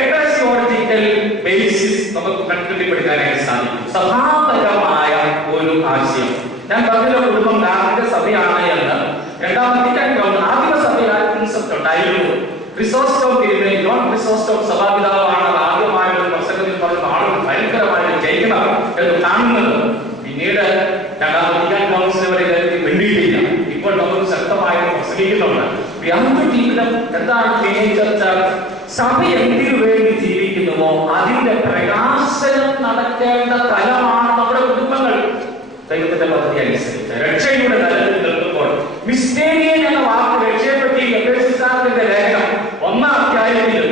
എക്ലസിയോളജിക്കൽ ബേസിസ് നമുക്ക് കണ്ടുപിടിക്കാനായിട്ട് സാധിക്കും. സഭാപരമായ ഒരു ആശയം. ഞാൻ പറഞ്ഞ കുടുംബം ധാർമ്മിക സഭയാണ് എന്ന് 2ാം വത്തിക്കാൻ ആദിമ സഭയിൽ കൺസെപ്റ്റ് ഉണ്ടായിരുന്നു. ക്രിസോസ്റ്റോം തിരുമേനി, ജോൺ ക്രിസോസ്റ്റോം സഭാപിതാവാണ് ആദ്യമായ ഒരു പ്രസംഗത്തിൽ പറഞ്ഞ ആളുകൾ ഭയങ്കരമായിട്ട് ജയിക്കണം എന്ന് കാണുന്നത്. പിന്നീട് 2ാം വത്തിക്കാൻ കൗൺസിൽ വരെ വേണ്ടിയിട്ടില്ല. ഇപ്പോൾ നമുക്ക് ശക്തമായ എന്താണ് മിനിയേച്ചർ ചർച്ച്? സഭ എന്തിനു വേണ്ടി ജീവിക്കുന്നുവോ അതിന്റെ പ്രകാശനം നടക്കേണ്ട തലമാണ് നമ്മുടെ കുടുംബങ്ങൾ. ദൈവത്തിന്റെ പദ്ധതി അനുസരിച്ച് രക്ഷയുടെ തലത്തിൽ നിൽക്കുമ്പോൾ മിസ്റ്റേരിയൻ എന്ന വാക്ക് രക്ഷയെപ്പറ്റി എഫേസ്യരുടെ ലേഖനം 1-ാം അധ്യായത്തിലും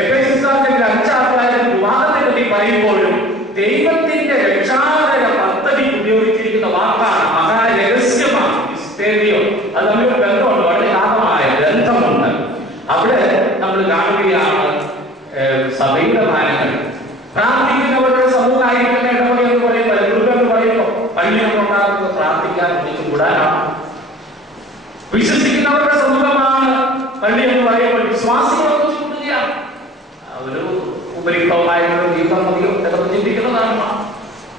എഫേസ്യരുടെ 5-ാം അധ്യായത്തിൽ വിവാഹത്തെ പറ്റി പറയുമ്പോഴും ദൈവത്തിന്റെ രക്ഷാകര പദ്ധതി ഉപയോഗിച്ചിരിക്കുന്ന വാക്കാണ്. മഹാരഹസ്യമാണ് മിസ്റ്റേരിയോ. അത് തമ്മിൽ ബന്ധമുണ്ട്, വളരെ ഗാഠമായ ബന്ധമുണ്ട്. അവിടെ നമ്മൾ കാണുകയാണ് സഭയുടെ മാനങ്ങൾ. പ്രാർത്ഥിക്കുന്നവരുടെ സമൂഹമായിരിക്കുന്ന ഇടപെടൽ എന്ന് പറയുമ്പോൾ എന്ന് പറയുമ്പോൾ പള്ളികളുണ്ടാകുന്നത് പ്രാർത്ഥിക്കാൻ വിളിച്ചു കൂടാനാണ്. വിശ്വസിക്കുന്നവരുടെ സമൂഹമാണ് പള്ളി എന്ന് പറയുമ്പോൾ വിശ്വാസികളൊക്കെ കൂടുകയാണ്. ഒരു ഉപരിക്തമായിട്ടുള്ള ജീവിതം മതിയോ എന്നൊക്കെ ചിന്തിക്കുന്നതാണ്.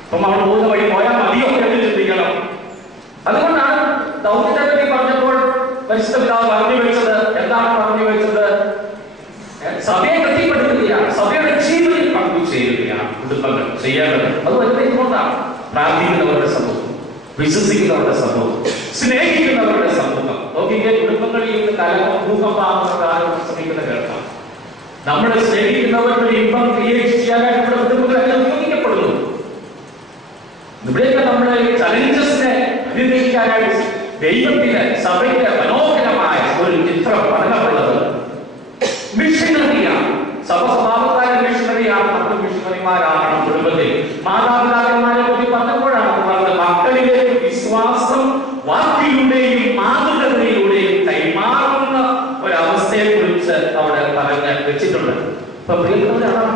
അപ്പം അവിടെ പോകുന്ന വഴി പോയാൽ മതിയോ എന്ന് ചിന്തിക്കണം. അതുകൊണ്ടാണ് ദൗത്യത്തെ പറ്റി പറഞ്ഞപ്പോൾ പരിശുദ്ധ പിതാവ് പറഞ്ഞു വെച്ചത്. എന്താണ് പറഞ്ഞു വെച്ചത്? സഭയെ കെട്ടിപ്പടുക്കുകയാണ്, സഭയുടെ ജീവനിൽ പങ്കുചേരുകയാണ് കുടുംബങ്ങൾ ചെയ്യേണ്ടത്. അത് വളരെ ഇമ്പോർട്ടാണ്. പ്രാർത്ഥിക്കുന്നവരുടെ സമൂഹം, വിശ്വസിക്കുന്നവരുടെ സമൂഹം, സ്നേഹിക്കുന്നവരുടെ സമൂഹം. നോക്കിയ കുടുംബങ്ങളിൽ നിന്ന് കലഹം ശ്രമിക്കുന്ന കേൾക്കാം. നമ്മൾ സ്നേഹിക്കുന്നവരുടെ ഇമ്പം ക്രിയേറ്റ് ചെയ്യാനായിട്ട് നമ്മുടെ കുടുംബങ്ങളെല്ലാം ഉപയോഗിക്കപ്പെടുന്നു. ഇവിടെയൊക്കെ നമ്മുടെ ചലഞ്ചസിനെ അതിജീവിക്കാനായിട്ട് ദൈവത്തിന് സഭയ്ക്ക് മനോഹരമായ ഒരു ചിത്രം പഠനമുള്ളത്. മിഷനറിയാണ് സഭ. സ്വഭാവക്കാരെ മിഷനറിയാണ്. നമ്മൾ മിഷനറിമാരാണ് കുടുംബത്തിൽ. മാതാപിതാക്കന്മാരെ പറ്റി പറഞ്ഞപ്പോഴാണ് പറഞ്ഞത് മക്കളിലേക്ക് വിശ്വാസം വാക്കിലൂടെയും മാതൃകയിലൂടെയും കൈമാറുന്ന ഒരവസ്ഥയെ കുറിച്ച് അവിടെ പറഞ്ഞ് വെച്ചിട്ടുണ്ട്. ഇപ്പൊ പ്രിയപ്പെട്ടവരാണ്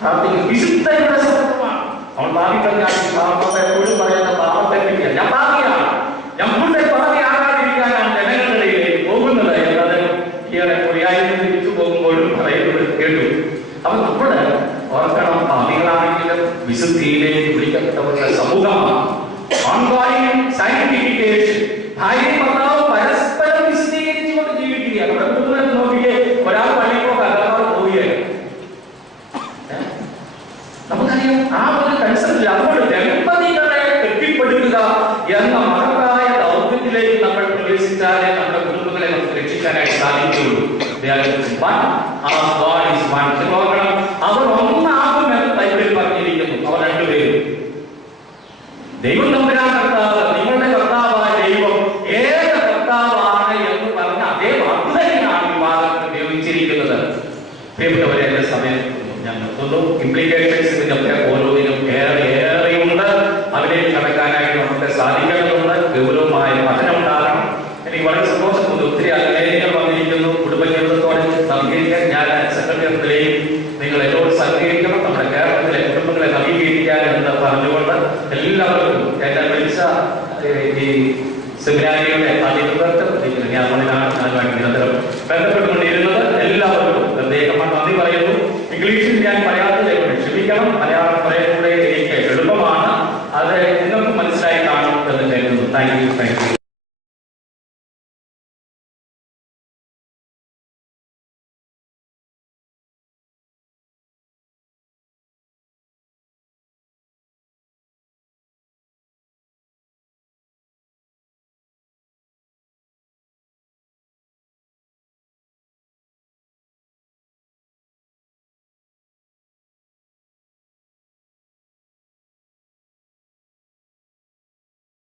പ്രാർത്ഥിക്കുന്നത് വിശുദ്ധയുടെ സമൂഹമാണ്. അവൻ ഭാവിക്കാൻ എപ്പോഴും പറയുന്ന പാപത്തെ പറ്റിയാണ്. ഞാൻ ഭാവിയാണ്, ഞാൻ കൂടുതൽ ഭാവിയാകാതിരിക്കാനാണ് ജനങ്ങളിലേക്ക് പോകുന്നത് എന്നത് ഈയിടെ പൊടിയായി തിരിച്ചു പോകുമ്പോഴും പറയുന്നത് കേട്ടു. അപ്പൊ നമ്മള് ഓർക്കണം, ഭാവികളാണെങ്കിലും വിശുദ്ധിയിലേക്ക് വിളിക്കപ്പെട്ടവരുടെ സമൂഹമാണ്. സയന്റിഫിക്കേഷൻ, ഭാര്യയും ഭർത്താവും പരസ്പരം വിശദീകരിച്ചുകൊണ്ട് ജീവിക്കുകയാണ്. നമ്മുടെ കുടുംബത്തിൽ നോക്കിയേ, ഒരാൾ പള്ളിക്കോ കലാകാർ പോവുകയാണ്. നമുക്കറിയാം ആ ഒരു കൺസെപ്റ്റ്. അതുകൊണ്ട് ദമ്പതികളെ കെട്ടിപ്പടുക്കുക എന്ന മഹത്തായ ദൗത്യത്തിലേക്ക് നമ്മൾ പ്രവേശിച്ചാലേ നമ്മുടെ കുടുംബങ്ങളെ നമുക്ക് രക്ഷിക്കാനായിട്ട് സാധിക്കുകയുള്ളൂ. നോക്കണം, അവർ ഒന്നാകുമെന്ന് ബൈബിളിൽ പറഞ്ഞിരിക്കുന്നു. അവർ രണ്ടുപേരും ദൈവം തമ്പുരാൻ കർത്താവ്, നിങ്ങളുടെ കർത്താവായ ദൈവം ഏക കർത്താവാണ് എന്ന് പറഞ്ഞ അതേ വാക്ക് തന്നെയാണ് വിവാദത്തിന് ഉപയോഗിച്ചിരിക്കുന്നത്. പ്രിയപ്പെട്ടവരെ, എന്റെ സമയം ഞാൻ നിർത്തുന്നു. ഇംപ്ലിക്കേഷൻസ് ഇതിനൊക്കെ ഓരോന്നിനും ഏറെയുണ്ട്. അതിലേക്ക് കടക്കാനായിട്ട് നമുക്ക് സാധിക്കേണ്ടതുണ്ട്. ഗൗരവമായ പഠനം ഉണ്ടാകണം. എനിക്ക് വളരെ സന്തോഷമുണ്ട്. ഒത്തിരി ലേഖനങ്ങൾ വന്നിരിക്കുന്നു. കുടുംബജീവിതത്തോടെ നവീകരിക്കാൻ ഞാൻ സെക്രട്ടറിയിലെയും നിങ്ങൾ എന്നോട് സഹകരിക്കണം. നമ്മുടെ കേരളത്തിലെ കുടുംബങ്ങളെ നവീകരിക്കാൻ എന്ന് പറഞ്ഞുകൊണ്ട് എല്ലാവർക്കും എന്നെ വിളിച്ച ഈ സെമിനാരിയുടെ അധികൃതർക്ക് ഞാനുമായിട്ട് നിരന്തരം